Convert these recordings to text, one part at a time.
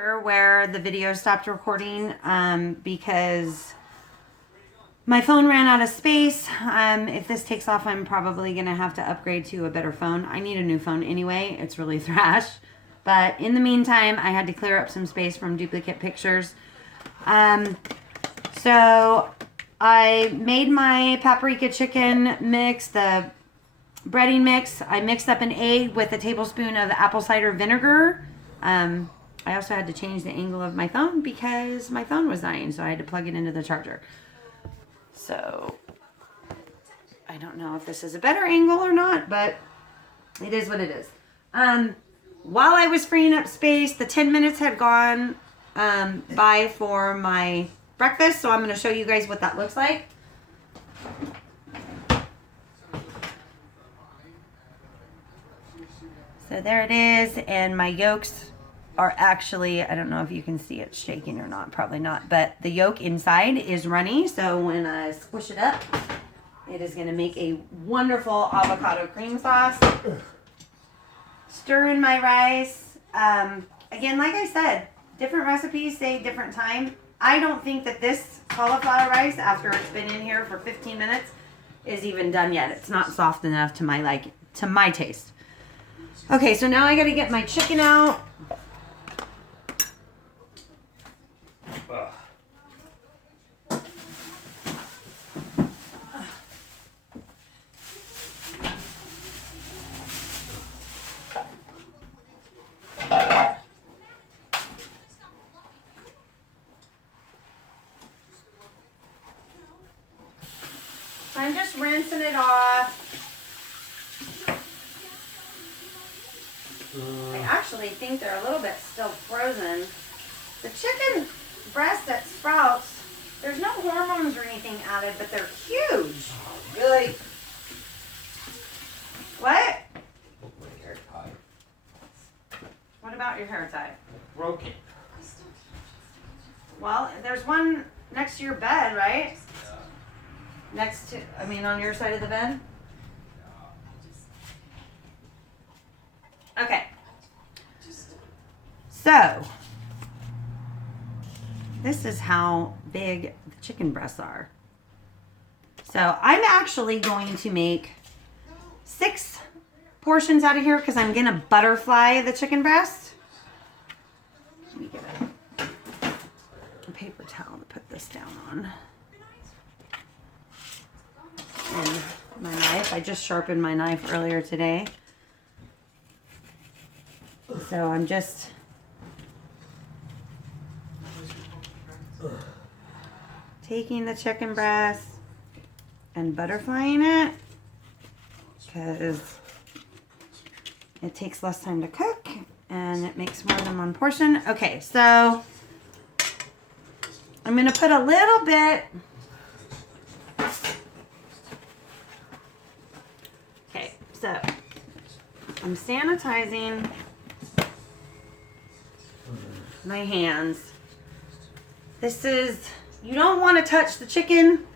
Where the video stopped recording because my phone ran out of space. If this takes off, I'm probably gonna have to upgrade to a better phone. I need a new phone anyway. It's really thrash. But in the meantime, I had to clear up some space from duplicate pictures. So I made my paprika chicken mix, the breading mix. I mixed up an egg with a tablespoon of apple cider vinegar. I also had to change the angle of my phone because my phone was dying, so I had to plug it into the charger. So I don't know if this is a better angle or not, but it is what it is. While I was freeing up space, the 10 minutes had gone by for my breakfast, so I'm going to show you guys what that looks like. So there it is, and my yolks are actually, I don't know if you can see it shaking or not, probably not, but the yolk inside is runny, so when I squish it up, it is going to make a wonderful avocado cream sauce. Stir in my rice. Again, like I said, different recipes say different time. I don't think that this cauliflower rice, after it's been in here for 15 minutes, is even done yet. It's not soft enough to my taste. Okay, so now I got to get my chicken out. I'm just rinsing it off. I actually think they're a little bit still frozen. The chicken breast at Sprouts, there's no hormones or anything added, but they're huge. Really? What? My hair tie. What about your hair tie? Broken. Well, there's one next to your bed, right? On your side of the bed? Okay. So, this is how big the chicken breasts are. So, I'm actually going to make 6 portions out of here because I'm going to butterfly the chicken breast. Let me get a paper towel to put this down on. And my knife. I just sharpened my knife earlier today. So I'm just taking the chicken breast and butterflying it because it takes less time to cook and it makes more than one portion. Okay, so I'm going to put a little bit. Okay, so I'm sanitizing my hands. This is, you don't want to touch the chicken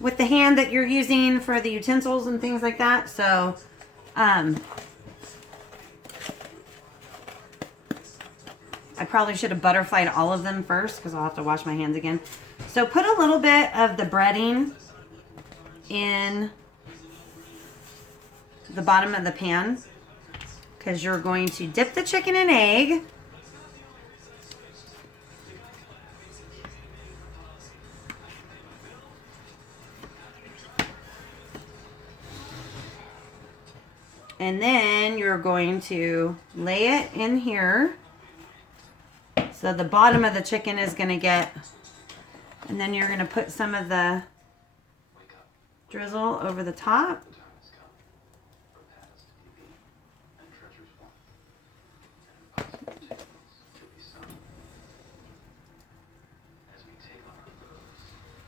with the hand that you're using for the utensils and things like that. So, I probably should have butterflied all of them first because I'll have to wash my hands again. So put a little bit of the breading in the bottom of the pan because you're going to dip the chicken in egg. And then you're going to lay it in here. So the bottom of the chicken is going to get, and then you're going to put some of the drizzle over the top.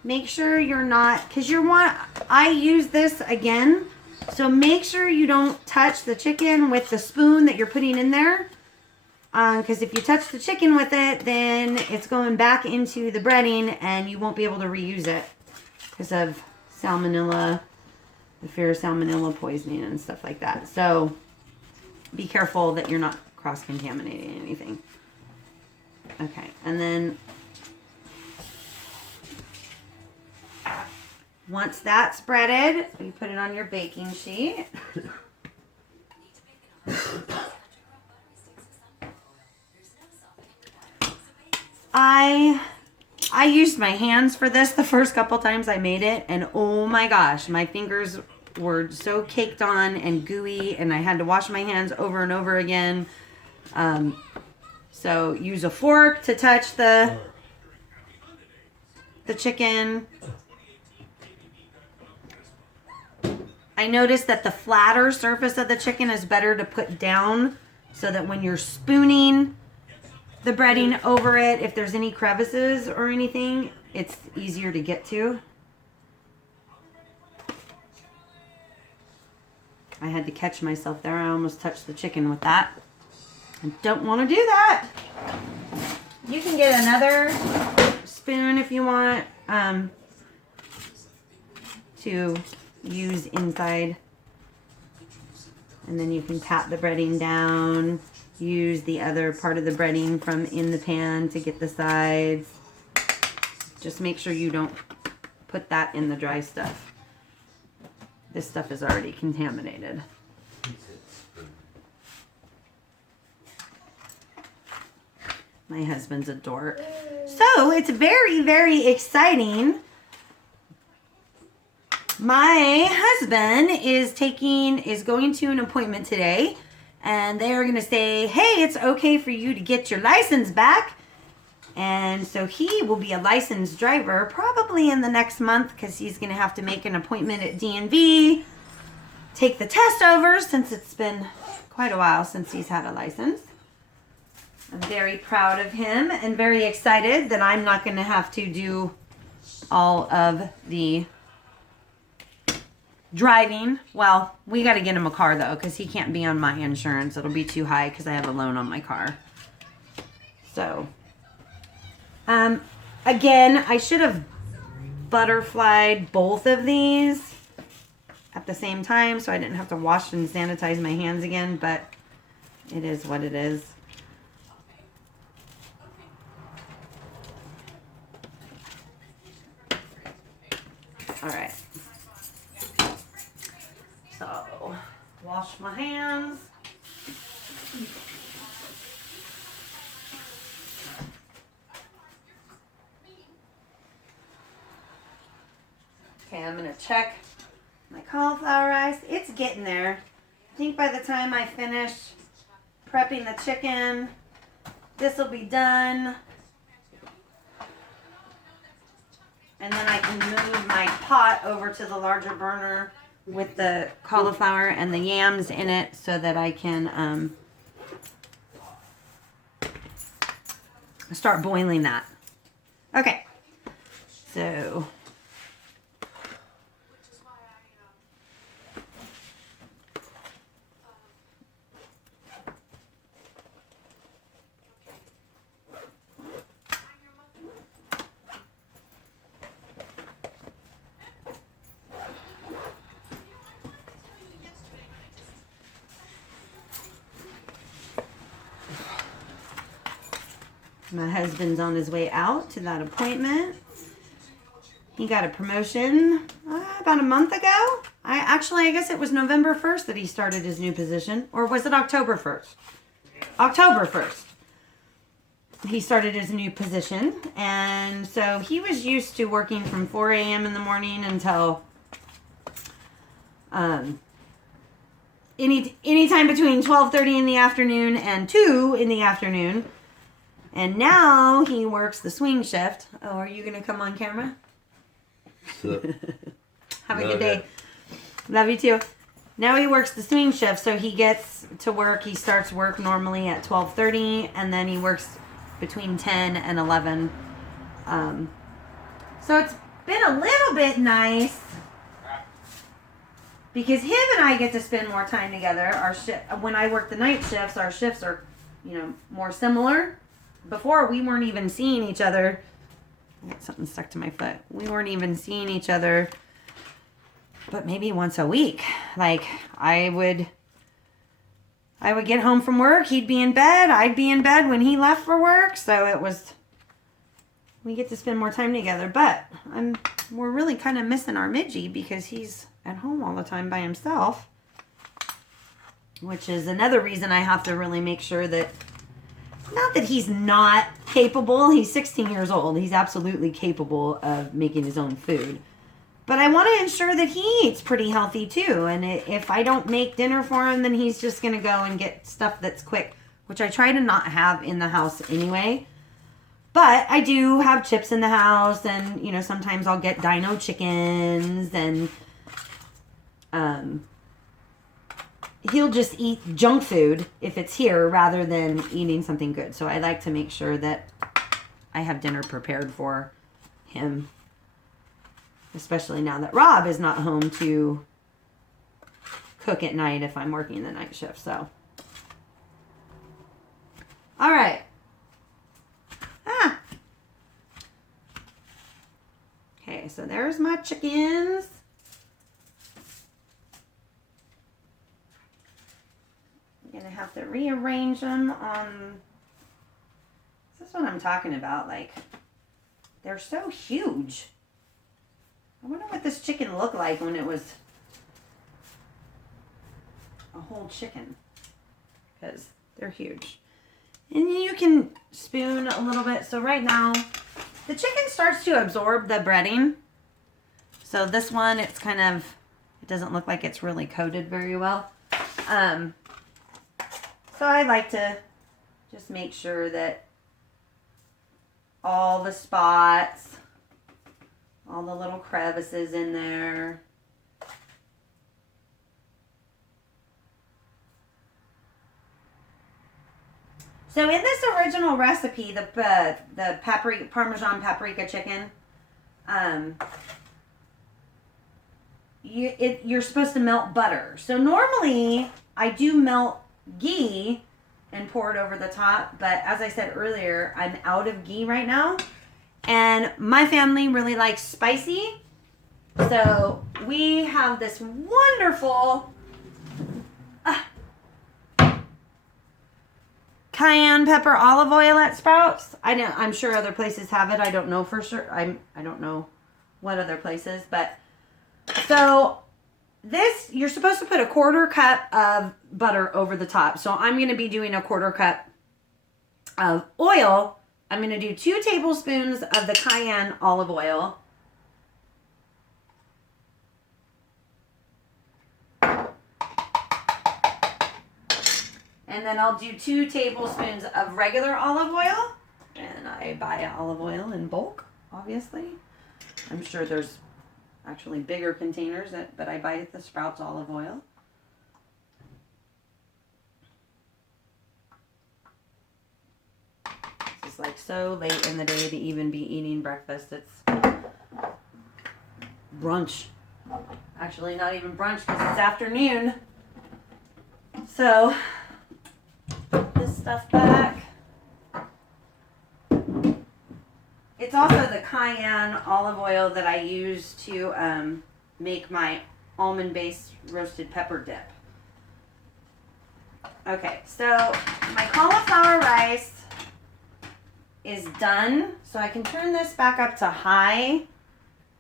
Make sure you're not, because I use this again. So make sure you don't touch the chicken with the spoon that you're putting in there. Because if you touch the chicken with it, then it's going back into the breading and you won't be able to reuse it because of salmonella, the fear of salmonella poisoning and stuff like that. So be careful that you're not cross-contaminating anything. Okay, and then once that's breaded, you put it on your baking sheet. I used my hands for this the first couple times I made it, and oh my gosh, my fingers were so caked on and gooey, and I had to wash my hands over and over again. So use a fork to touch the chicken. I noticed that the flatter surface of the chicken is better to put down so that when you're spooning the breading over it, if there's any crevices or anything, it's easier to get to. I had to catch myself there. I almost touched the chicken with that. I don't want to do that. You can get another spoon if you want to use inside. And then you can tap the breading down. Use the other part of the breading from in the pan to get the sides. Just make sure you don't put that in the dry stuff. This stuff is already contaminated. My husband's a dork. So it's very, very exciting. My husband is going to an appointment today, and they are going to say, hey, it's okay for you to get your license back. And so he will be a licensed driver probably in the next month because he's going to have to make an appointment at DMV, take the test over since it's been quite a while since he's had a license. I'm very proud of him and very excited that I'm not going to have to do all of the driving. Well, we got to get him a car though because he can't be on my insurance. It'll be too high because I have a loan on my car. So, again, I should have butterflied both of these at the same time so I didn't have to wash and sanitize my hands again, but it is what it is. All right. So, wash my hands. Okay, I'm going to check my cauliflower rice. It's getting there. I think by the time I finish prepping the chicken, this will be done. And then I can move my pot over to the larger burner with the cauliflower and the yams in it so that I can start boiling that. Okay, so my husband's on his way out to that appointment. He got a promotion about a month ago. I guess it was November 1st that he started his new position. Or was it October 1st? October 1st. He started his new position. And so he was used to working from 4 a.m. in the morning until any time between 12:30 in the afternoon and 2 in the afternoon. And now he works the swing shift. Oh, are you going to come on camera? Have a good day. Love you too. Now he works the swing shift, so he gets to work. He starts work normally at 12:30, and then he works between 10 and 11. So it's been a little bit nice because him and I get to spend more time together. When I work the night shifts, our shifts are, more similar. Before, we weren't even seeing each other. I got something stuck to my foot. We weren't even seeing each other, but maybe once a week. Like, I would I would get home from work, he'd be in bed, I'd be in bed when he left for work, so we get to spend more time together. But we're really kind of missing our Midgie because he's at home all the time by himself, which is another reason I have to really make sure that, not that he's not capable, he's 16 years old, he's absolutely capable of making his own food. But I want to ensure that he eats pretty healthy too. And if I don't make dinner for him, then he's just going to go and get stuff that's quick, which I try to not have in the house anyway. But I do have chips in the house, and, you know, sometimes I'll get dino chickens, and he'll just eat junk food if it's here rather than eating something good. So I like to make sure that I have dinner prepared for him. Especially now that Rob is not home to cook at night if I'm working the night shift. So, all right. Okay, so there's my chickens. I'm gonna have to rearrange them on. This is what I'm talking about. Like, they're so huge. I wonder what this chicken looked like when it was a whole chicken, because they're huge. And you can spoon a little bit. So right now, the chicken starts to absorb the breading. So this one, it's kind of, it doesn't look like it's really coated very well. So I like to just make sure that all the spots, all the little crevices in there. So in this original recipe, the Parmesan paprika chicken, you're supposed to melt butter. So normally I do melt ghee and pour it over the top, but as I said earlier, I'm out of ghee right now. And my family really likes spicy. So we have this wonderful cayenne pepper olive oil at Sprouts. I'm sure other places have it. I don't know for sure. I don't know what other places, but so this, you're supposed to put a 1/4 cup of butter over the top. So I'm going to be doing a 1/4 cup of oil. I'm going to do 2 tablespoons of the cayenne olive oil. And then I'll do 2 tablespoons of regular olive oil. And I buy olive oil in bulk, obviously. I'm sure there's actually bigger containers, but I buy the Sprouts olive oil. It's like so late in the day to even be eating breakfast. It's brunch. Actually, not even brunch because it's afternoon. So, put this stuff back. It's also the cayenne olive oil that I use to make my almond-based roasted pepper dip. Okay, so my cauliflower rice is done. So I can turn this back up to high.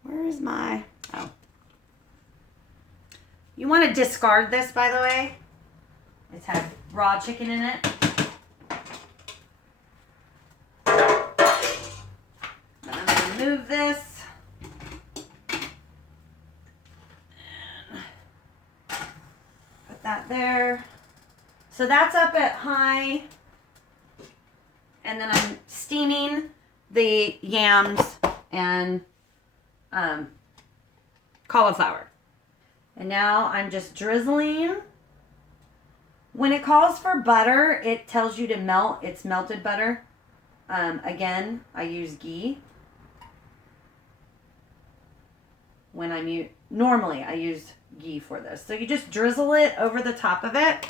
Where is my... Oh. You want to discard this, by the way. It's had raw chicken in it. I'm going to remove this. And put that there. So that's up at high. And then I'm steaming the yams and cauliflower. And now I'm just drizzling. When it calls for butter, it tells you to melt. It's melted butter. Again, I use ghee. Normally I use ghee for this. So you just drizzle it over the top of it.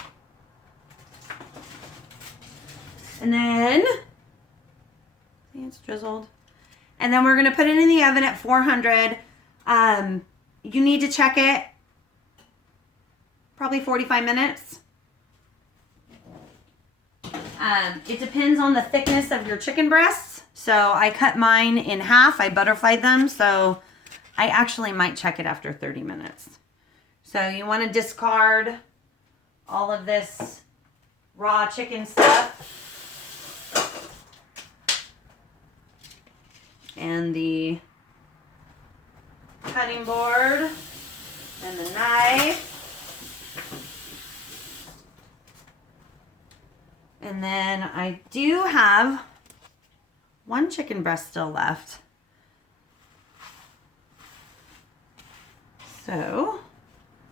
And then, see, it's drizzled. And then we're going to put it in the oven at 400. You need to check it probably 45 minutes. It depends on the thickness of your chicken breasts. So I cut mine in half. I butterflied them. So I actually might check it after 30 minutes. So you want to discard all of this raw chicken stuff. And the cutting board and the knife. And then I do have one chicken breast still left. So,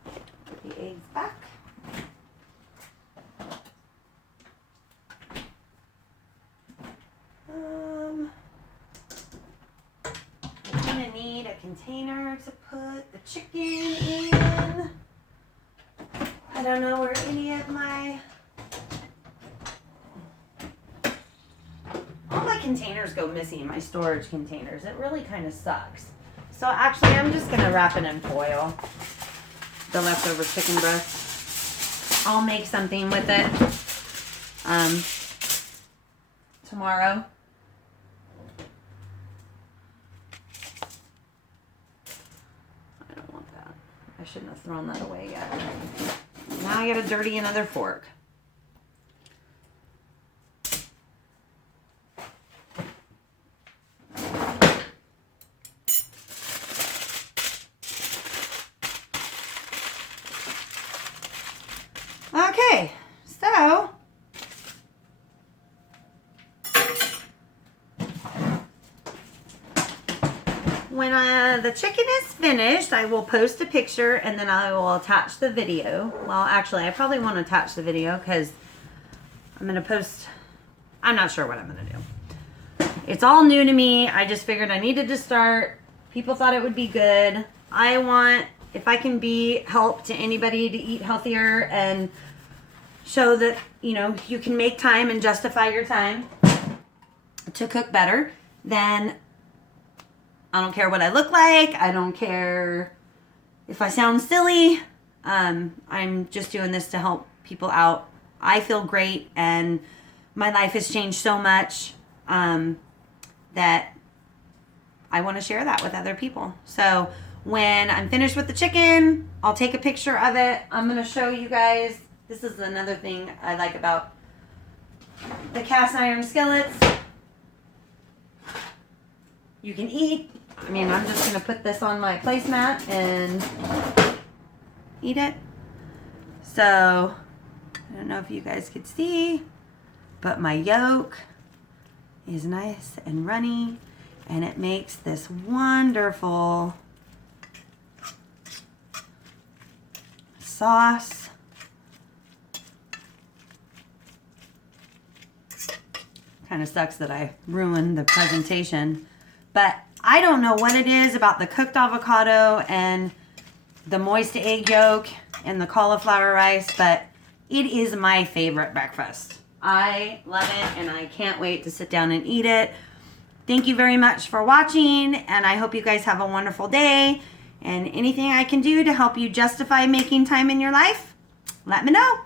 put the eggs back. I'm gonna need a container to put the chicken in. I don't know where any of my containers go missing, my storage containers. It really kind of sucks. So actually I'm just gonna wrap it in foil, the leftover chicken breast. I'll make something with it tomorrow. I don't want that. I shouldn't have thrown that away yet. Now I gotta dirty another fork. Okay, so when the chicken is finished, I will post a picture and then I will attach the video. Well, actually, I probably won't attach the video because I'm going to post, I'm not sure what I'm going to do. It's all new to me. I just figured I needed to start. People thought it would be good. I want, if I can be help to anybody to eat healthier and show that, you know, you can make time and justify your time to cook better, then I don't care what I look like. I don't care if I sound silly. I'm just doing this to help people out. I feel great and my life has changed so much that I want to share that with other people. So when I'm finished with the chicken, I'll take a picture of it. I'm going to show you guys. This is another thing I like about the cast iron skillets. You can eat. I mean, I'm just going to put this on my placemat and eat it. So, I don't know if you guys could see, but my yolk is nice and runny, and it makes this wonderful sauce. Kind of sucks that I ruined the presentation, but I don't know what it is about the cooked avocado and the moist egg yolk and the cauliflower rice, but it is my favorite breakfast. I love it and I can't wait to sit down and eat it. Thank you very much for watching, and I hope you guys have a wonderful day, and anything I can do to help you justify making time in your life, let me know.